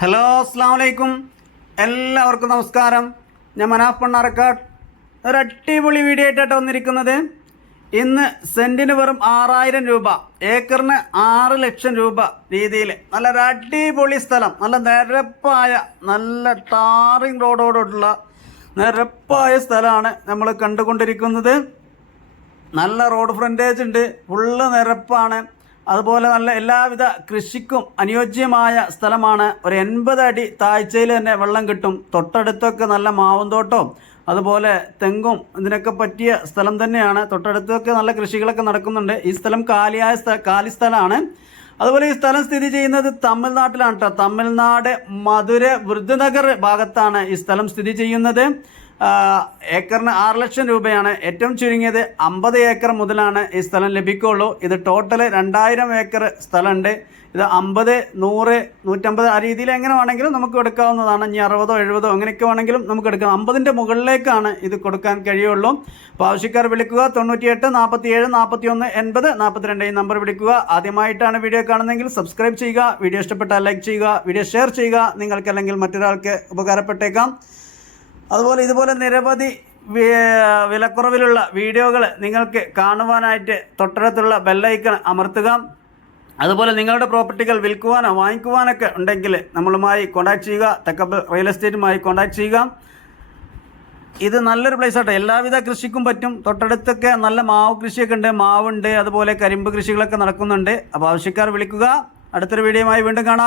Hello അസ്സാം വലൈക്കും എല്ലാവർക്കും നമസ്കാരം. ഞാൻ മനാഫ് പണ്ണാറക്കാട് ഒരു അടിപൊളി വീഡിയോ ആയിട്ടാണ് വന്നിരിക്കുന്നത്. ഇന്ന് സെന്റിന് വെറും ആറായിരം രൂപ ഏക്കറിന് ആറ് ലക്ഷം രൂപ രീതിയിൽ നല്ല ഒരു അടിപൊളി സ്ഥലം നല്ല നിരപ്പായ നല്ല ടാറിങ് റോഡോടുള്ള നിരപ്പായ സ്ഥലമാണ് നമ്മൾ കണ്ടുകൊണ്ടിരിക്കുന്നത്. നല്ല റോഡ് ഫ്രണ്ടേജ് ഉണ്ട് ഫുള്ള് നിരപ്പാണ്. അതുപോലെ നല്ല എല്ലാവിധ കൃഷിക്കും അനുയോജ്യമായ സ്ഥലമാണ്. ഒരു എൺപത് അടി താഴ്ചയിൽ തന്നെ വെള്ളം കിട്ടും. തൊട്ടടുത്തൊക്കെ നല്ല മാവും തോട്ടവും അതുപോലെ തെങ്ങും ഇതിനൊക്കെ പറ്റിയ സ്ഥലം തന്നെയാണ്. തൊട്ടടുത്തൊക്കെ നല്ല കൃഷികളൊക്കെ നടക്കുന്നുണ്ട്. ഈ സ്ഥലം കാലിയായ സ്ഥ കാലി സ്ഥലമാണ് അതുപോലെ ഈ സ്ഥലം സ്ഥിതി ചെയ്യുന്നത് തമിഴ്നാട്ടിലാണ് കേട്ടോ തമിഴ്നാട് മധുര വൃദ്ധനഗർ ഭാഗത്താണ് ഈ സ്ഥലം സ്ഥിതി ചെയ്യുന്നത്. ഏക്കറിന് ആറ് ലക്ഷം രൂപയാണ് ഏറ്റവും ചുരുങ്ങിയത്. അമ്പത് ഏക്കർ മുതലാണ് ഈ സ്ഥലം ലഭിക്കുകയുള്ളൂ ഇത് ടോട്ടൽ രണ്ടായിരം ഏക്കർ സ്ഥലമുണ്ട്. ഇത് അമ്പത് നൂറ് നൂറ്റമ്പത് ആ രീതിയിൽ എങ്ങനെ വേണമെങ്കിലും നമുക്ക് എടുക്കാവുന്നതാണ്. ഇനി അറുപതോ എഴുപതോ അങ്ങനെയൊക്കെ വേണമെങ്കിലും നമുക്ക് എടുക്കാം. അമ്പതിന്റെ മുകളിലേക്കാണ് ഇത് കൊടുക്കാൻ കഴിയുള്ളൂ. അപ്പോൾ ആവശ്യക്കാർ വിളിക്കുക തൊണ്ണൂറ്റിയെട്ട് നാൽപ്പത്തി ഏഴ് നാൽപ്പത്തി ഒന്ന് എൺപത് നാൽപ്പത്തിരണ്ട് ഈ നമ്പർ വിളിക്കുക. ആദ്യമായിട്ടാണ് വീഡിയോ കാണുന്നതെങ്കിൽ സബ്സ്ക്രൈബ് ചെയ്യുക വീഡിയോ ഇഷ്ടപ്പെട്ടാൽ ലൈക്ക് ചെയ്യുക വീഡിയോ ഷെയർ ചെയ്യുക നിങ്ങൾക്ക് അല്ലെങ്കിൽ മറ്റൊരാൾക്ക് ഉപകാരപ്പെട്ടേക്കാം. അതുപോലെ ഇതുപോലെ നിരവധി വിലക്കുറവിലുള്ള വീഡിയോകൾ നിങ്ങൾക്ക് കാണുവാനായിട്ട് തൊട്ടടുത്തുള്ള ബെല്ലൈക്കൺ അമർത്തുക. അതുപോലെ നിങ്ങളുടെ പ്രോപ്പർട്ടികൾ വിൽക്കുവാനോ വാങ്ങിക്കുവാനൊക്കെ ഉണ്ടെങ്കിൽ നമ്മളുമായി കോൺടാക്ട് ചെയ്യുക. തെക്കപ്പ് റിയൽ എസ്റ്റേറ്റുമായി കോൺടാക്ട് ചെയ്യുക. ഇത് നല്ലൊരു പ്ലേസ് ആട്ടെ. എല്ലാവിധ കൃഷിക്കും പറ്റും. തൊട്ടടുത്തൊക്കെ നല്ല മാവ് കൃഷിയൊക്കെ ഉണ്ട് മാവുണ്ട് അതുപോലെ കരിമ്പ് കൃഷികളൊക്കെ നടക്കുന്നുണ്ട്. അപ്പോൾ ആവശ്യക്കാർ വിളിക്കുക. അടുത്തൊരു വീഡിയോയുമായി വീണ്ടും കാണാം.